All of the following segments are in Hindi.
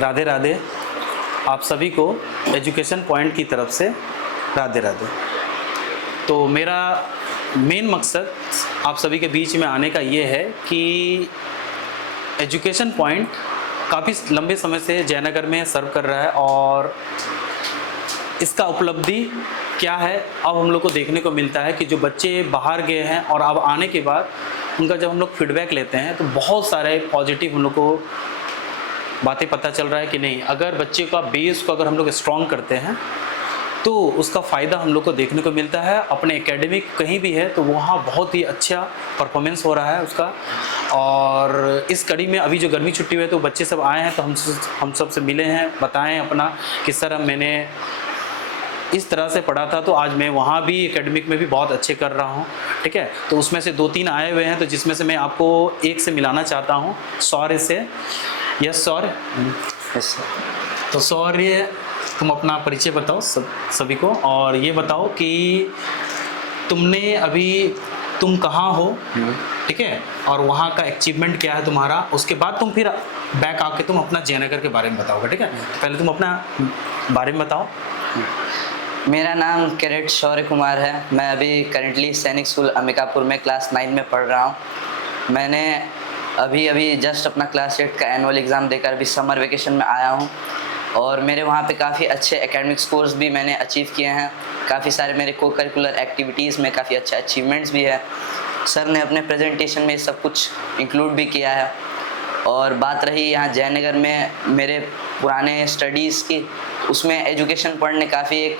राधे राधे। आप सभी को एजुकेशन पॉइंट की तरफ से राधे राधे। तो मेरा मेन मकसद आप सभी के बीच में आने का ये है कि एजुकेशन पॉइंट काफ़ी लंबे समय से जयनगर में सर्व कर रहा है और इसका उपलब्धि क्या है अब हम लोग को देखने को मिलता है कि जो बच्चे बाहर गए हैं और अब आने के बाद उनका जब हम लोग फीडबैक लेते हैं तो बहुत सारे पॉजिटिव हम लोग को बातें पता चल रहा है कि नहीं, अगर बच्चे का बेस को अगर हम लोग स्ट्रॉन्ग करते हैं तो उसका फ़ायदा हम लोग को देखने को मिलता है। अपने एकेडमिक कहीं भी है तो वहाँ बहुत ही अच्छा परफॉर्मेंस हो रहा है उसका। और इस कड़ी में अभी जो गर्मी छुट्टी हुई है तो बच्चे सब आए हैं तो हम सब से मिले हैं, बताएं अपना किस तरह मैंने इस तरह से पढ़ा था, तो आज मैं वहाँ भी एकेडमिक में भी बहुत अच्छे कर रहा हूँ। ठीक है, तो उसमें से 2-3 आए हुए हैं तो जिसमें से मैं आपको एक से मिलाना चाहता हूँ, सौर्य से। यस सौर्य। तो सौर्य, तुम अपना परिचय बताओ सभी को और ये बताओ कि तुमने अभी तुम कहाँ हो, ठीक है, और वहाँ का अचीवमेंट क्या है तुम्हारा। उसके बाद तुम फिर बैक आके तुम अपना जयनगर के बारे में बताओगे। ठीक है, पहले तुम अपना बारे में बताओ। मेरा नाम कैडेट शौर्य कुमार है। मैं अभी करंटली सैनिक स्कूल अंबिकापुर में क्लास 9 में पढ़ रहा हूँ। मैंने अभी जस्ट अपना क्लास 8 का एनुअल एग्ज़ाम देकर अभी समर वेकेशन में आया हूँ और मेरे वहाँ पे काफ़ी अच्छे एकेडमिक स्कोर्स भी मैंने अचीव किए हैं। काफ़ी सारे मेरे को करिकुलर एक्टिविटीज़ में काफ़ी अच्छे अचीवमेंट्स भी है। सर ने अपने प्रेजेंटेशन में सब कुछ इंक्लूड भी किया है। और बात रही यहाँ जयनगर में मेरे पुराने स्टडीज़ की, उसमें एजुकेशन पॉइंट ने काफ़ी एक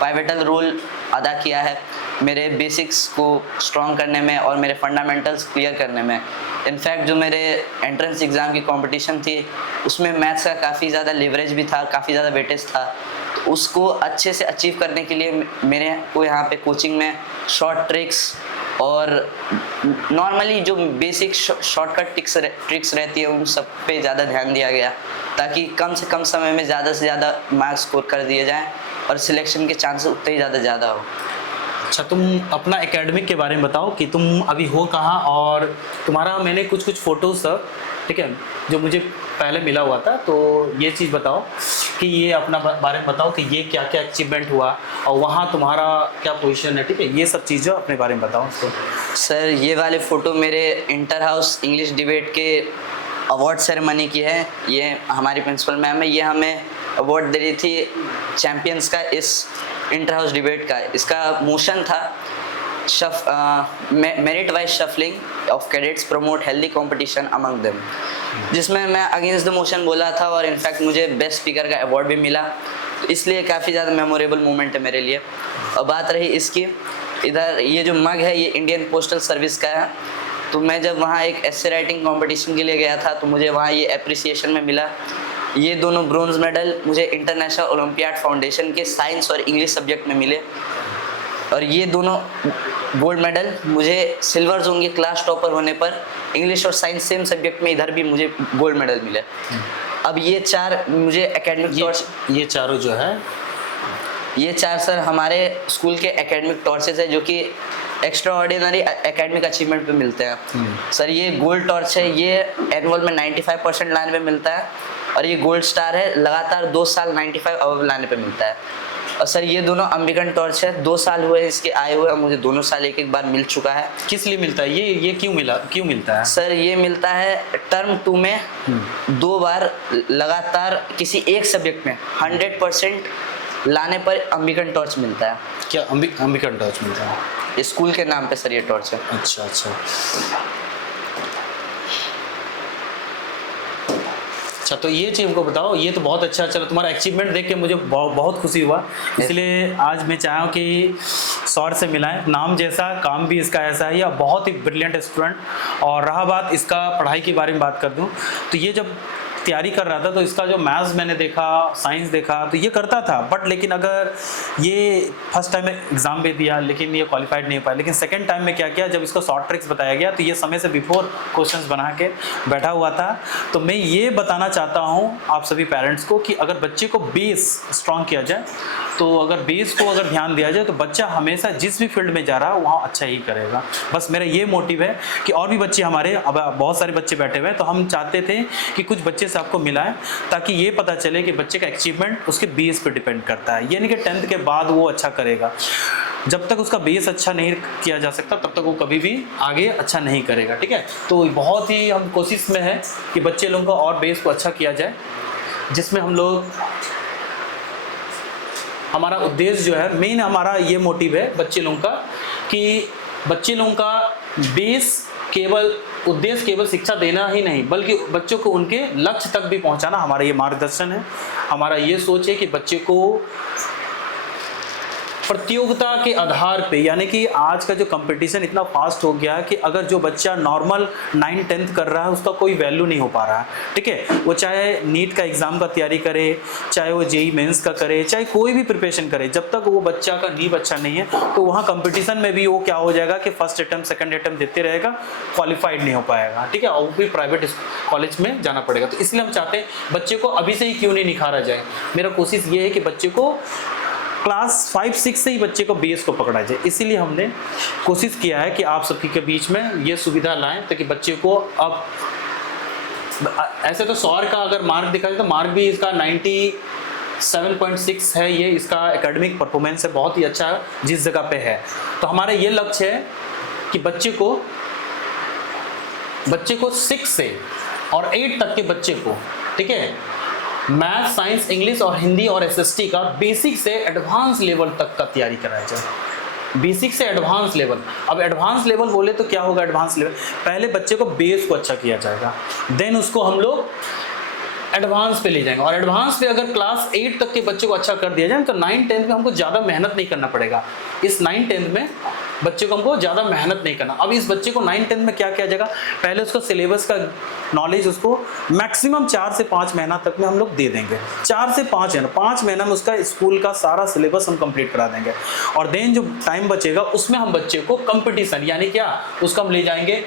पाइवेटल रोल अदा किया है मेरे बेसिक्स को स्ट्रॉन्ग करने में और मेरे फंडामेंटल्स क्लियर करने में। इनफैक्ट जो मेरे एंट्रेंस एग्ज़ाम की कंपटीशन थी उसमें मैथ्स का काफ़ी ज़्यादा लिवरेज भी था, काफ़ी ज़्यादा वेटेज था। तो उसको अच्छे से अचीव करने के लिए मेरे को यहाँ पे कोचिंग में शॉर्ट ट्रिक्स और नॉर्मली जो बेसिक शॉर्टकट ट्रिक्स रहती है उन सब पे ज़्यादा ध्यान दिया गया ताकि कम से कम समय में ज़्यादा से ज़्यादा मार्क्स स्कोर कर दिए जाएँ और सिलेक्शन के चांसेस उतने ही ज़्यादा हो। अच्छा, तुम अपना एकेडमिक के बारे में बताओ कि तुम अभी हो कहाँ और तुम्हारा मैंने कुछ फ़ोटोज़ सब, ठीक है, जो मुझे पहले मिला हुआ था, तो ये चीज़ बताओ कि ये अपना बारे में बताओ कि ये क्या क्या अचीवमेंट हुआ और वहाँ तुम्हारा क्या पोजीशन है। ठीक है, ये सब चीज़ें अपने बारे में बताओ उसको। सर ये वाले फ़ोटो मेरे इंटर हाउस इंग्लिश डिबेट के अवार्ड सेरेमनी की है। ये हमारी प्रिंसिपल मैम है, ये हमें अवार्ड दे रही थी चैम्पियंस का इस इंटर हाउस डिबेट का। इसका मोशन था merit wise shuffling of cadets promote healthy competition among them, जिसमें मैं अगेंस्ट द मोशन बोला था और इनफैक्ट मुझे बेस्ट स्पीकर का अवार्ड भी मिला। तो इसलिए काफ़ी ज़्यादा मेमोरेबल मोमेंट है मेरे लिए। और बात रही इसकी, इधर ये जो मग है ये इंडियन पोस्टल सर्विस का है। तो मैं जब वहाँ एक एस्से राइटिंग कॉम्पिटिशन के लिए गया था तो मुझे वहाँ ये अप्रिसिएशन में मिला। ये दोनों ब्रोंज मेडल मुझे इंटरनेशनल ओलंपियाड फाउंडेशन के साइंस और इंग्लिश सब्जेक्ट में मिले और ये दोनों गोल्ड मेडल मुझे सिल्वर जोन के क्लास टॉपर होने पर इंग्लिश और साइंस सेम सब्जेक्ट में इधर भी मुझे गोल्ड मेडल मिले। अब ये 4 मुझे एकेडमिक ये चारों जो है, ये 4 सर हमारे स्कूल के एकेडमिक टॉर्चेस है जो कि एक्स्ट्रा ऑर्डिनरी एकेडमिक अचीवमेंट पे मिलते हैं। सर ये गोल्ड टॉर्च है, ये एनुअल में 95% लाने पे मिलता है और ये गोल्ड स्टार है, लगातार 2 साल 95 अबव लाने पे मिलता है। और सर ये दोनों अम्बिकन टॉर्च है, 2 साल हुए इसके आए हुए, मुझे दोनों साल एक बार मिल चुका है। किस लिए मिलता है ये क्यों मिलता है? सर ये मिलता है टर्म 2 में 2 बार लगातार किसी एक सब्जेक्ट में 100% लाने पर अम्बिकन टॉर्च मिलता है। क्या अम्बिकन टॉर्च मिलता है? स्कूल के नाम पे सर ये टॉर्च है। अच्छा। अच्छा, तो ये चीज़ हमको बताओ। ये तो बहुत अच्छा, चलो तुम्हारा अचीवमेंट देख के मुझे बहुत खुशी हुआ, इसलिए आज मैं चाहा कि सौर से मिलाएं। नाम जैसा काम भी इसका ऐसा है, या बहुत ही ब्रिलियंट स्टूडेंट। और रहा बात इसका पढ़ाई के बारे में बात कर दूं तो ये जब तैयारी कर रहा था तो इसका जो मैथ्स मैंने देखा, साइंस देखा, तो ये करता था बट लेकिन अगर ये फर्स्ट टाइम एग्जाम में दिया लेकिन ये क्वालिफाइड नहीं हो पाया। लेकिन सेकंड टाइम में क्या किया, जब इसको शॉर्ट ट्रिक्स बताया गया तो ये समय से बिफोर क्वेश्चंस बना के बैठा हुआ था। तो मैं ये बताना चाहता हूँ आप सभी पेरेंट्स को कि अगर बच्चे को बेस स्ट्रॉन्ग किया जाए तो अगर बेस को अगर ध्यान दिया जाए तो बच्चा हमेशा जिस भी फील्ड में जा रहा है वहाँ अच्छा ही करेगा। बस मेरा ये मोटिव है कि और भी बच्चे हमारे, अब बहुत सारे बच्चे बैठे हुए हैं, तो हम चाहते थे कि कुछ बच्चे से आपको मिलाएं ताकि ये पता चले कि बच्चे का अचीवमेंट उसके बेस पे डिपेंड करता है। ये नहीं कि 10th के बाद वो अच्छा करेगा, जब तक उसका बेस अच्छा नहीं किया जा सकता तब तक वो कभी भी आगे अच्छा नहीं करेगा, ठीक है। तो बहुत ही हम कोशिश में है कि बच्चे लोगों का और बेस को अच्छा किया जाए, जिसमें हम लोग, हमारा उद्देश्य जो है, मेन हमारा ये मोटिव है बच्चे लोगों का कि बच्चे लोगों का बेस केवल उद्देश्य केवल शिक्षा देना ही नहीं बल्कि बच्चों को उनके लक्ष्य तक भी पहुंचाना हमारा ये मार्गदर्शन है। हमारा ये सोच है कि बच्चे को प्रतियोगिता के आधार पे, यानी कि आज का जो कंपटीशन इतना फास्ट हो गया है कि अगर जो बच्चा नॉर्मल 9th-10th कर रहा है उसका कोई वैल्यू नहीं हो पा रहा है, ठीक है। वो चाहे नीट का एग्ज़ाम का तैयारी करे, चाहे वो जेई मेंस का करे, चाहे कोई भी प्रिपरेशन करे, जब तक वो बच्चा का नींव अच्छा नहीं है तो वहाँ कंपटीशन में भी वो क्या हो जाएगा कि फर्स्ट अटैम्प्ट सेकंड अटैम्प्ट देते रहेगा, क्वालिफाइड नहीं हो पाएगा, ठीक है। और वो भी प्राइवेट कॉलेज में जाना पड़ेगा। तो इसलिए हम चाहते हैं बच्चे को अभी से ही क्यों नहीं निखारा जाए। मेरा कोशिश ये है कि बच्चे को क्लास 5-6 से ही बच्चे को बेस को पकड़ा जाए। इसीलिए हमने कोशिश किया है कि आप सबके के बीच में ये सुविधा लाएं ताकि बच्चे को, अब ऐसे तो 100 का अगर मार्क दिखा जाए तो मार्क भी इसका 97.6 है, ये इसका एकेडमिक परफॉर्मेंस है, बहुत ही अच्छा है जिस जगह पे है। तो हमारा ये लक्ष्य है कि बच्चे को 6 से और 8 तक के बच्चे को, ठीक है, मैथ, साइंस, इंग्लिश और हिंदी और एसएसटी का बेसिक से एडवांस लेवल तक का तैयारी कराया जाए। बेसिक से एडवांस लेवल, अब एडवांस लेवल बोले तो क्या होगा एडवांस लेवल, पहले बच्चे को बेस को अच्छा किया जाएगा, देन उसको हम लोग एडवांस पे ले जाएंगे। और एडवांस पे अगर क्लास 8 तक के बच्चे को अच्छा कर दिया जाए तो 9-10 में हमको ज़्यादा मेहनत नहीं करना पड़ेगा। इस 9-10 में बच्चे को हमको ज़्यादा मेहनत नहीं करना। अब इस बच्चे को 9-10 में क्या किया जाएगा, पहले उसको सिलेबस का नॉलेज उसको मैक्सिमम 4 से 5 महीना तक में हम लोग दे देंगे। 4 से 5 महीना, 5 महीना में उसका स्कूल का सारा सिलेबस हम कंप्लीट करा देंगे। और देन जो टाइम बचेगा उसमें हम बच्चे को कंपटीशन, यानी क्या, उसको हम ले जाएंगे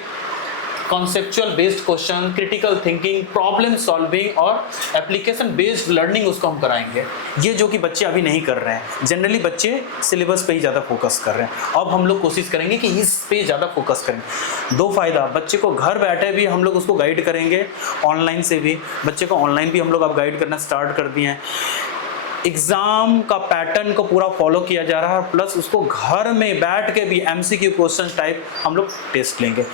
conceptual based question, critical thinking, problem solving और एप्लीकेशन बेस्ड लर्निंग उसको हम कराएंगे। ये जो कि बच्चे अभी नहीं कर रहे हैं, जनरली बच्चे सिलेबस पे ही ज़्यादा फोकस कर रहे हैं। अब हम लोग कोशिश करेंगे कि इस पे ज़्यादा फोकस करें। 2 फायदा, बच्चे को घर बैठे भी हम लोग उसको गाइड करेंगे, ऑनलाइन से भी बच्चे को ऑनलाइन भी हम लोग अब गाइड करना स्टार्ट कर दिए हैं। एग्ज़ाम का पैटर्न को पूरा फॉलो किया जा रहा है, प्लस उसको घर में बैठ के भी एमसीक्यू क्वेश्चन टाइप हम लोग टेस्ट लेंगे।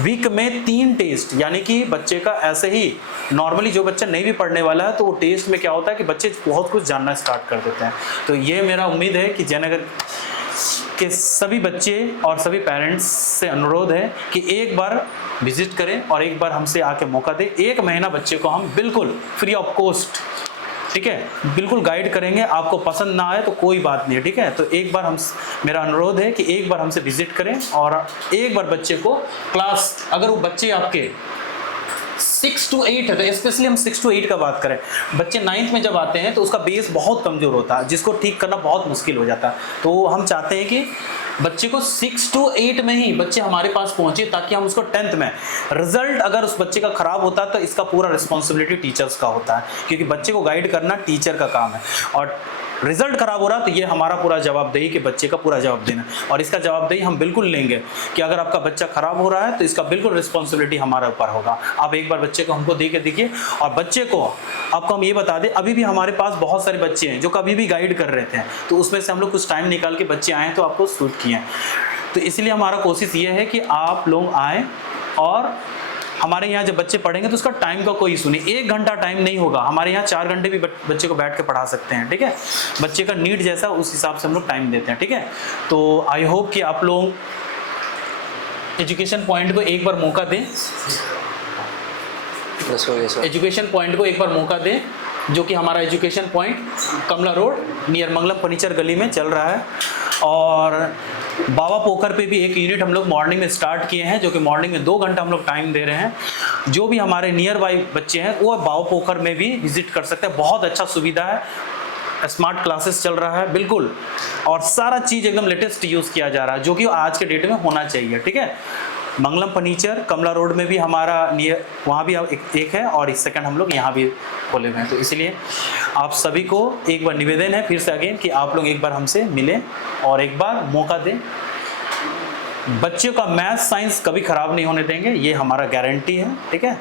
वीक में 3 टेस्ट, यानी कि बच्चे का ऐसे ही नॉर्मली जो बच्चा नहीं भी पढ़ने वाला है तो वो टेस्ट में क्या होता है कि बच्चे बहुत कुछ जानना स्टार्ट कर देते हैं। तो ये मेरा उम्मीद है कि जयनगर के सभी बच्चे और सभी पेरेंट्स से अनुरोध है कि एक बार विजिट करें और एक बार हमसे आके मौका दें। 1 महीना बच्चे को हम बिल्कुल फ्री ऑफ कॉस्ट, ठीक है, बिल्कुल गाइड करेंगे। आपको पसंद ना आए तो कोई बात नहीं है, ठीक है। तो एक बार मेरा अनुरोध है कि एक बार हमसे विजिट करें और एक बार बच्चे को क्लास, अगर वो बच्चे आपके 6 to 8 है तो स्पेशली हम 6 to 8 का बात करें, बच्चे 9th में जब आते हैं तो उसका बेस बहुत कमज़ोर होता है, जिसको ठीक करना बहुत मुश्किल हो जाता है। तो हम चाहते हैं कि बच्चे को 6 to 8 में ही बच्चे हमारे पास पहुंचे ताकि हम उसको 10th में रिजल्ट अगर उस बच्चे का खराब होता है तो इसका पूरा रिस्पॉन्सिबिलिटी टीचर्स का होता है, क्योंकि बच्चे को गाइड करना टीचर का काम है। और रिजल्ट खराब हो रहा तो ये हमारा पूरा जवाबदेही कि बच्चे का पूरा जवाब देना, और इसका जवाबदेही हम बिल्कुल लेंगे कि अगर आपका बच्चा खराब हो रहा है तो इसका बिल्कुल रिस्पॉन्सिबिलिटी हमारे ऊपर होगा। आप एक बार बच्चे को हमको दे के देखिए। और बच्चे को आपको हम ये बता दें, अभी भी हमारे पास बहुत सारे बच्चे हैं जो कभी भी गाइड कर रहे थे, तो उसमें से हम लोग कुछ टाइम निकाल के बच्चे आए तो आपको सूट किए। तो इसलिए हमारा कोशिश ये है कि आप लोग आएँ और हमारे यहाँ जब बच्चे पढ़ेंगे तो उसका टाइम का कोई इशू नहीं, 1 घंटा टाइम नहीं होगा, हमारे यहाँ 4 घंटे भी बच्चे को बैठ के पढ़ा सकते हैं, ठीक है। बच्चे का नीड जैसा उस हिसाब से हम लोग टाइम देते हैं, ठीक है। तो आई होप कि आप लोग एजुकेशन पॉइंट को एक बार मौका दें, एजुकेशन पॉइंट को एक बार मौका दें, जो कि हमारा एजुकेशन पॉइंट कमला रोड नियर मंगलम फर्नीचर गली में चल रहा है। और बाबा पोखर पे भी एक यूनिट हम लोग मॉर्निंग में स्टार्ट किए हैं, जो कि मॉर्निंग में 2 घंटा हम लोग टाइम दे रहे हैं। जो भी हमारे नियर बाई बच्चे हैं वो बाबा पोखर में भी विजिट कर सकते हैं, बहुत अच्छा सुविधा है, स्मार्ट क्लासेस चल रहा है बिल्कुल, और सारा चीज़ एकदम लेटेस्ट यूज़ किया जा रहा है, जो कि आज के डेट में होना चाहिए, ठीक है। मंगलम फर्नीचर कमला रोड में भी हमारा नियर, वहाँ भी एक है, और इस सेकंड हम लोग यहाँ भी खोले हुए हैं। तो इसलिए आप सभी को एक बार निवेदन है फिर से अगेन कि आप लोग एक बार हमसे मिलें और एक बार मौका दें। बच्चों का मैथ साइंस कभी ख़राब नहीं होने देंगे, ये हमारा गारंटी है, ठीक है।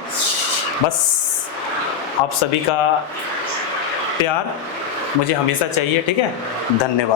बस आप सभी का प्यार मुझे हमेशा चाहिए, ठीक है। धन्यवाद।